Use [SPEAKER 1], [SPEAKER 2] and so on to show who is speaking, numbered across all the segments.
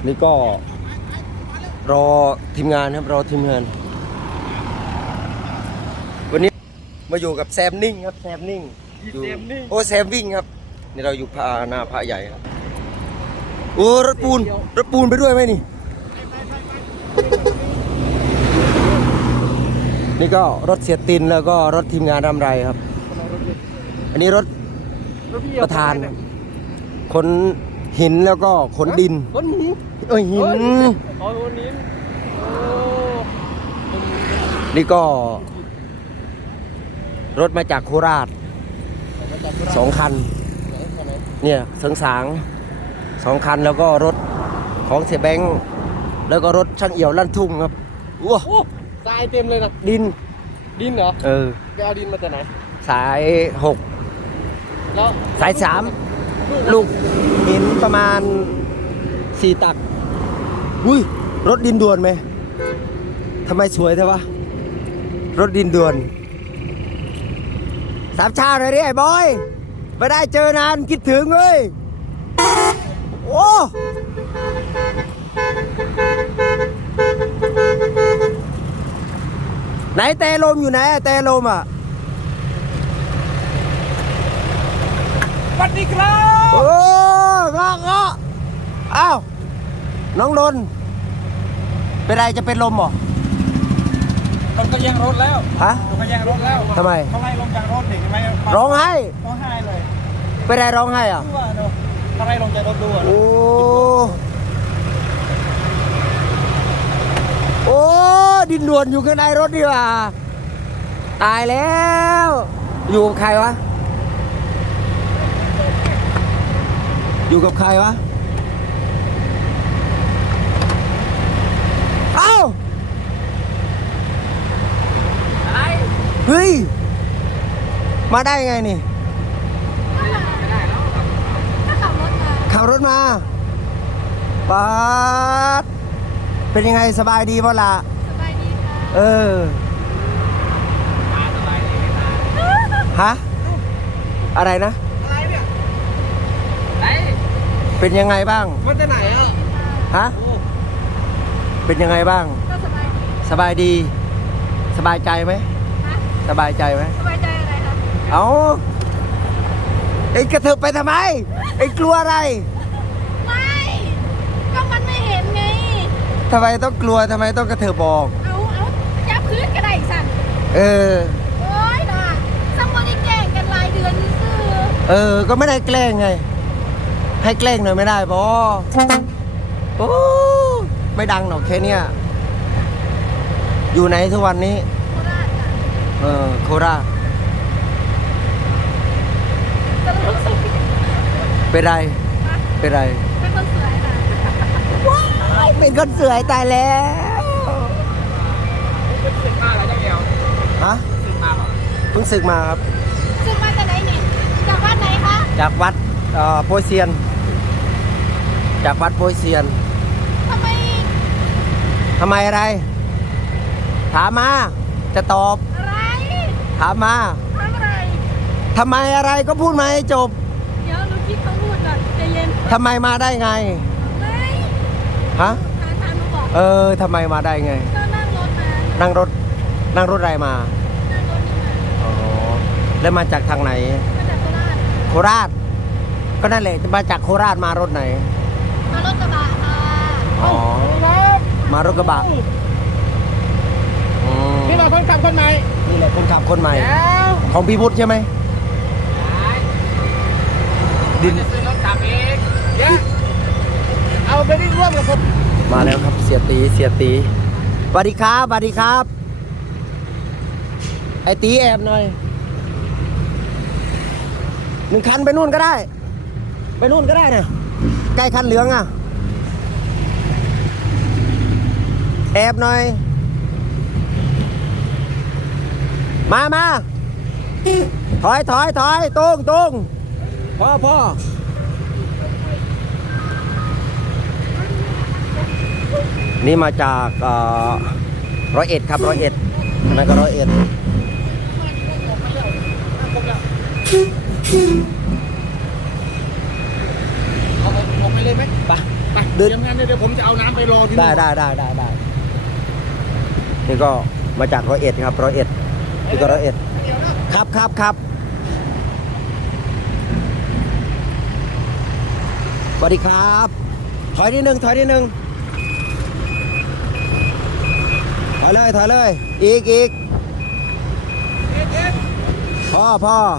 [SPEAKER 1] นี่ก็รอทีมงานครับรอทีมงานวันนี้มาอยู่กับแซมนิ่งครับแซมนิ่งอยู่โอ้แซมวิ่งครับนี่เราอยู่หน้าพระใหญ่ครับโอ้รถปูนไปด้วยไหมนี่นี่ก็รถเสียตินแล้วก็รถทีมงานรำไรครับอันนี้รถประธานขนหินแล้วก็ขนดิน
[SPEAKER 2] ขนหิน
[SPEAKER 1] หิน
[SPEAKER 2] อ๋อขนหิน
[SPEAKER 1] นี่ก็รถมาจากโคราช2 คันเนี่ยสาง2 คันแล้วก็รถของเสียแบงค์แล้วก็รถช่างเอี่ยวลั่นทุ่งครับว้า
[SPEAKER 2] ทรายเต็มเลยนะ
[SPEAKER 1] ดิน
[SPEAKER 2] เหรอไปเอาดินมาจากไหน
[SPEAKER 1] สาย6
[SPEAKER 2] แล้ว
[SPEAKER 1] สาย3ลูกหินประมาณ4 ตักอุ้ยรถดินด่วนไหมทำไมสวยเท่วะรถดินด่วนสามชาเลยดิไอ้บอยไม่ได้เจอนานคิดถึงเว้ยโอ้ไหนเตลมอยู่ไหนเตลมอ่ะ
[SPEAKER 2] สวัสดีครับ
[SPEAKER 1] โอ้งอกอ้าวน้องนนท์เป็นไรจะเป็นลมเหรอ
[SPEAKER 2] มันก็แย่งรถแล้ว
[SPEAKER 1] ฮะ
[SPEAKER 2] มันก็แย่งรถแล้ว
[SPEAKER 1] ทำไม
[SPEAKER 2] เขาไล่ลงจากรถเด็กทำไม
[SPEAKER 1] ร้องไห้
[SPEAKER 2] เลย
[SPEAKER 1] เป็นไรร้องไห้อ่ะ
[SPEAKER 2] เขาไล่ลงจากรถดู
[SPEAKER 1] โอ้ดินด่วนอยู่ข้างในรถดีกว่าตายแล้วอยู่กับใครวะอยู่กับใครวะเอ้า
[SPEAKER 2] อะไร
[SPEAKER 1] เฮ้ยมาได้ไงนี่ขับรถมาป๊าดเป็นยังไงสบายดีป่ะล่ะ
[SPEAKER 3] สบายดีค่ะ
[SPEAKER 2] สบายดี
[SPEAKER 1] ฮะอะไรนะ
[SPEAKER 2] อะไรเนี่ยไหน
[SPEAKER 1] เป็นยังไงบ้าง
[SPEAKER 2] มาจากไหนอ่ะ
[SPEAKER 1] ฮะเป็นยังไงบ้าง
[SPEAKER 3] ก็
[SPEAKER 1] สบายดีสบายใจไหมสบายใจไหม
[SPEAKER 3] สบายใจอะไรคะ
[SPEAKER 1] เอาไอ้กระเถิบไปทำไมไอ้กลัวอะไร
[SPEAKER 3] ไม่ก็มันไม่เห็นไง
[SPEAKER 1] ทำไมต้องกลัวทำไมต้องกระเถิบบอก
[SPEAKER 3] เอาจับพื้นก็ได้สั่น
[SPEAKER 1] โ
[SPEAKER 3] อ้ยนะสมมติแกล้งกันรายเดือนซื่
[SPEAKER 1] อก็ไม่ได้แกล้งไงให้แกล้งหน่อยไม่ได้บอโอ้ไม่ดังหรอกแค่เนี้ยอยู่ไหนทุกวันนี้
[SPEAKER 3] โคราชค่ะ
[SPEAKER 1] โคราชเป็นไรเป็นไร
[SPEAKER 3] เป็นคนสวยค่ะ
[SPEAKER 1] ว้ายเป็นคนสวยตายแล้ว
[SPEAKER 2] เป็นศึกมาแล้วเจ้าเดียว
[SPEAKER 1] ฮะ
[SPEAKER 2] ศึกมาเหรอ
[SPEAKER 1] เพิ่งศึกมาครับ
[SPEAKER 3] ศึกมาจากไหนเนี่ยจากวัดไหนคะ
[SPEAKER 1] จากวัดโพยเซียนจากวัดโพยเซียน
[SPEAKER 3] ทำไม
[SPEAKER 1] อะไรถามมาจะตอบ
[SPEAKER 3] อะไร
[SPEAKER 1] ถามมา
[SPEAKER 3] ทำอะไร
[SPEAKER 1] ทำไมอะไรก็พูดมาให้จบ
[SPEAKER 3] เดี๋ยวหนูคิดเขาพูดก่อนใจเย็น
[SPEAKER 1] ทำไมมาได้ไง
[SPEAKER 3] ไม่
[SPEAKER 1] ฮะ
[SPEAKER 3] ทานหนูบอก
[SPEAKER 1] ทำไมมาได้ไง
[SPEAKER 3] ก็นั่งรถมา
[SPEAKER 1] นั่งรถอะไรมา
[SPEAKER 3] นั่งรถนี่มา
[SPEAKER 1] อ๋อแล้วมาจากทางไหน
[SPEAKER 3] มาจากโค
[SPEAKER 1] ราชก็นั่นแหละจะมาจากโคราชมารถไหน
[SPEAKER 3] มารถกระบะค่ะ
[SPEAKER 1] อ๋อมารถกระบะ
[SPEAKER 2] นี่มาคนขับคนใหม่
[SPEAKER 1] นี่แหละคนขับคนใหม่ของพี่พุทธใช่ไหม
[SPEAKER 2] ดินจะซื้อรถขับเองเอาไปดิ้นร่วมกับผม
[SPEAKER 1] มาแล้วครับเสียตีสวัสดีครับไอตีแอบหน่อย1 คันไปนู่นก็ได้เนี่ยใกล้คันเหลืองอ่ะแอบหน่อยมาถอยตรงพ่อนี่มาจาก101ครับ101นั่นก็101
[SPEAKER 2] เอาไปเลยไหมไปเตรียมงานเดี๋ยวผมจะเอาน้ำไปรอที่
[SPEAKER 1] ได้นี่ก็มาจาก101ครับ101นี่ก็101ครับสวัสดีครับถอยนิดนึงถอยเลยอีกพ่อ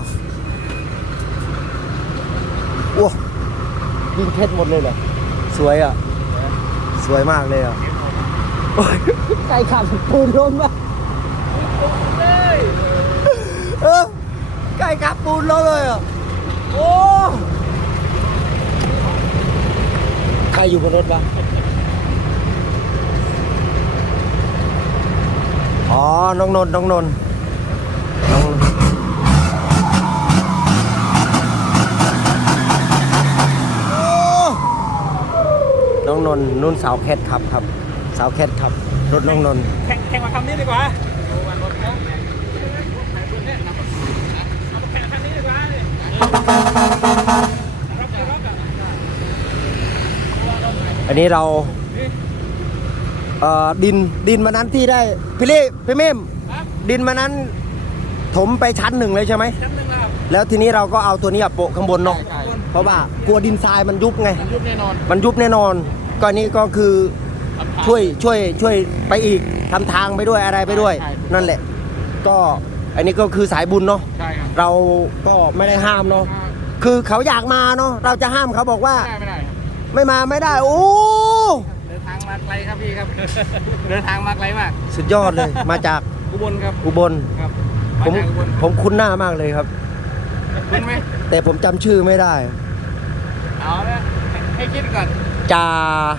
[SPEAKER 1] โอ้ยิงเพชรหมดเลยเหรอสวยอ่ะสวยมากเลยอ่ะโอ้ยไก่ขับปูนล้มอ่ะไก่ขับปูนล้มเลยอ่ะโอ้ใครอยู่บนรถบ้างอ๋อน้องนนท์นุ่นสาวแคทครับสาวแคทครับรถน้องนนท์
[SPEAKER 2] แข่งมาคำนี้ดีกว่า
[SPEAKER 1] อันนี้เราดินมานั้นที่ได้พี่เมมดินมานั้นถมไปชั้นหนึ่งเลยใช่ไหมแล้วทีนี้เราก็เอาตัวนี้โปะข้างบนเนาะเพราะว่ากลัวดินทรายมันยุบไงมันยุบแน่นอนก็นี้ก็คือช่วยไปอีกทำทางไปด้วยอะไรไปด้วยนั่นแหละก็อันนี้ก็คือสายบุญเนาะเราก็ไม่ได้ห้ามเนาะคือเขาอยากมาเนาะเราจะห้ามเขาบอกว่าไม่มาไม่ได้โอ้
[SPEAKER 2] เดินทางมาไกลครับพี่ครับเดินทางมาไกลมาก
[SPEAKER 1] สุดยอดเลยมาจาก
[SPEAKER 2] อุบลครับ
[SPEAKER 1] อุบล
[SPEAKER 2] ครับ
[SPEAKER 1] ผมคุ้นหน้ามากเลยครับ
[SPEAKER 2] คุ้นไหม
[SPEAKER 1] แต่ผมจำชื่อไม่ได้
[SPEAKER 2] เอาละให้คิดก่อน
[SPEAKER 1] จา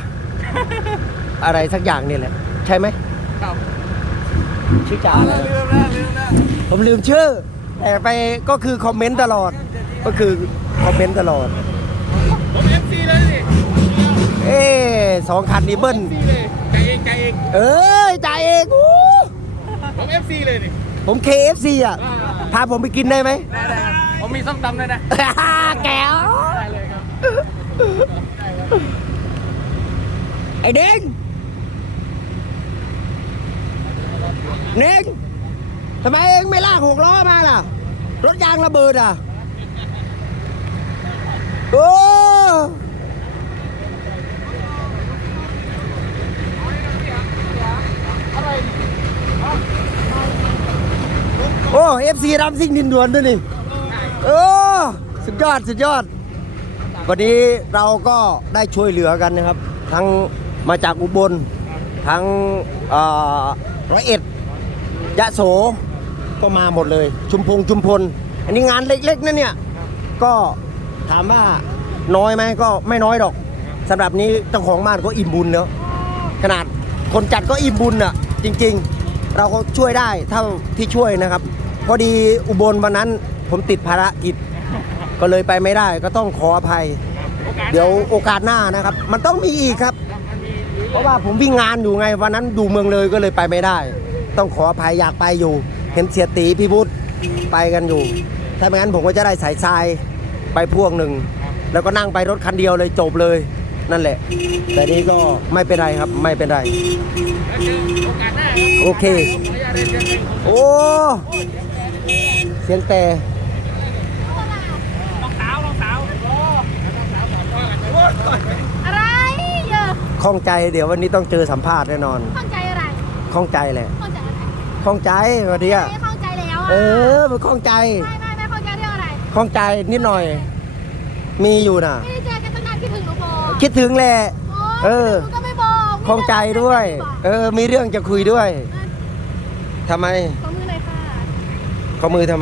[SPEAKER 1] อะไรสักอย่างนี่แหละใช่ไหม
[SPEAKER 2] ครับ
[SPEAKER 1] ชื่อจา
[SPEAKER 2] เอา
[SPEAKER 1] อะไร
[SPEAKER 2] ละลืมแล้ว
[SPEAKER 1] ผมลืมชื่อแต่ไปก็คือคอมเมนต์ตลอดก็คือคอมเมนต์ตลอด
[SPEAKER 2] ผม FC เลยสิ
[SPEAKER 1] 2 คันนี้เบิ้ล
[SPEAKER 2] FC เลยใจเอง
[SPEAKER 1] จ่ายเองอู้
[SPEAKER 2] ผม FC เลยนี่
[SPEAKER 1] ผม KFC อ่ะพาผมไปกินได้ไหม
[SPEAKER 2] ได้ครับผมมีส้มตำด้วยนะ
[SPEAKER 1] แก้ว
[SPEAKER 2] ได้เลยครับ
[SPEAKER 1] ไอ้เด้งทำไมเองไม่ลาก6 ล้อมาล่ะรถยางระเบิดอ่ะโอ้FC รำซิ่งดินด่วนด้วยนี่สุดยอดวันนี้เราก็ได้ช่วยเหลือกันนะครับทั้งมาจากอุบลทั้ง101ยะโสก็มาหมดเลยชุมพลอันนี้งานเล็กๆนะเนี่ยก็ถามว่าน้อยไหมก็ไม่น้อยหรอกสำหรับนี้เจ้าของบ้านก็อิ่มบุญเนาะขนาดคนจัดก็อิ่มบุญอ่ะจริงๆเราก็ช่วยได้เท่าที่ช่วยนะครับพอดีอุบลวันนั้นผมติดภารกิจก็เลยไปไม่ได้ก็ต้องขออภัยเดี๋ยวโอกาสหน้านะครับมันต้องมีอีกครับเพราะว่าผมวิ่งงานอยู่ไงวันนั้นดูเมืองเลยก็เลยไปไม่ได้ต้องขออภัยอยากไปอยู่เห็นเสียตีพี่พุทธไปกันอยู่ถ้าไม่งั้นผมก็จะได้สายทรายไปพวกหนึ่งแล้วก็นั่งไปรถคันเดียวเลยจบเลยนั่นแหละแต่นี้ก็ไม่เป็นไรครับไม่เป็นไรโอเคโอ้เสียงแต่
[SPEAKER 2] รองเท้า
[SPEAKER 3] อะไรเยอะ
[SPEAKER 1] ข้องใจเดี๋ยววันนี้ต้องเจอสัมภาษณ์แน่นอน
[SPEAKER 3] ข้องใจอะไร
[SPEAKER 1] ข้องใจแหละ
[SPEAKER 3] ข้องใจอะไร
[SPEAKER 1] ข้องใจวันนี้
[SPEAKER 3] ไม่ข้องใจแล้วอ่ะ
[SPEAKER 1] มันข้องใจ
[SPEAKER 3] ไม่ข้องใจเรื่องอะไร
[SPEAKER 1] ข้องใจนิดหน่อย มีอยู่นะ
[SPEAKER 3] ไม่ได้เจอกันตั้งนานคิดถึงหนูบอก
[SPEAKER 1] คิดถึงแหละ
[SPEAKER 3] หนูก็ไม่บอก
[SPEAKER 1] ข้องใจด้วย มีเรื่องจะคุยด้วยทำไม
[SPEAKER 3] ขอมือหน่อยค่ะ
[SPEAKER 1] ข้อมือทำไม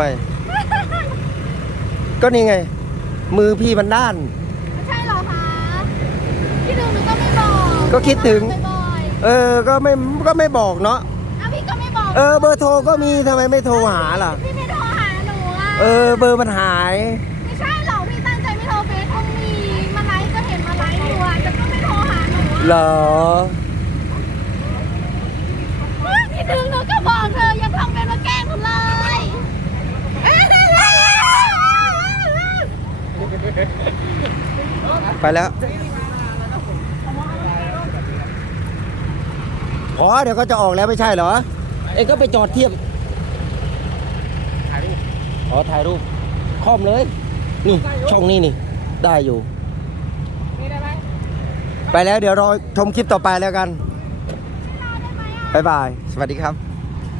[SPEAKER 1] ก็นี่ไง มือพี่มันด้าน
[SPEAKER 3] ใช่เหรอคะคิดถึงหนูก็ไม่บอก
[SPEAKER 1] ก็คิดถึง
[SPEAKER 3] บ่อย
[SPEAKER 1] ก็ไม่บอกเนาะ
[SPEAKER 3] ๆพี่ก็ไม่บอก
[SPEAKER 1] เบอร์โทรก็มีทำไมไม่โทรหาล่ะ
[SPEAKER 3] พี่ไม่โทรหาหนูอ่ะ
[SPEAKER 1] เบอร์มันหาย
[SPEAKER 3] ไม่ใช่หรอกพี่ตั้งใจไม่โทรเฟซคงมีมาไลฟ์ก็เห็นมาไลฟ์อยู่อ่ะแต่ก็ไม่โทรหาหนู
[SPEAKER 1] เหร
[SPEAKER 3] อ่ะ
[SPEAKER 1] อ
[SPEAKER 3] คิดถึงหนูก็บอกเธออย่าทำเป็นมาแกล้งหนูเลย
[SPEAKER 1] ไปแล้วพอเดี๋ยวก็จะออกแล้วไม่ใช่เหรอ เอ็งก็ไปจอดเทียบ
[SPEAKER 2] ถ่ายรูป
[SPEAKER 1] อ๋อถ่ายรูปคล่อมเลย นี่ช่องนี้นี่ ได้อยู่
[SPEAKER 2] นี่ได้ไหม
[SPEAKER 1] ไปแล้วเดี๋ยวรอชมคลิปต่อไปแล้วกัน บ๊ายบาย สวัสดีครับ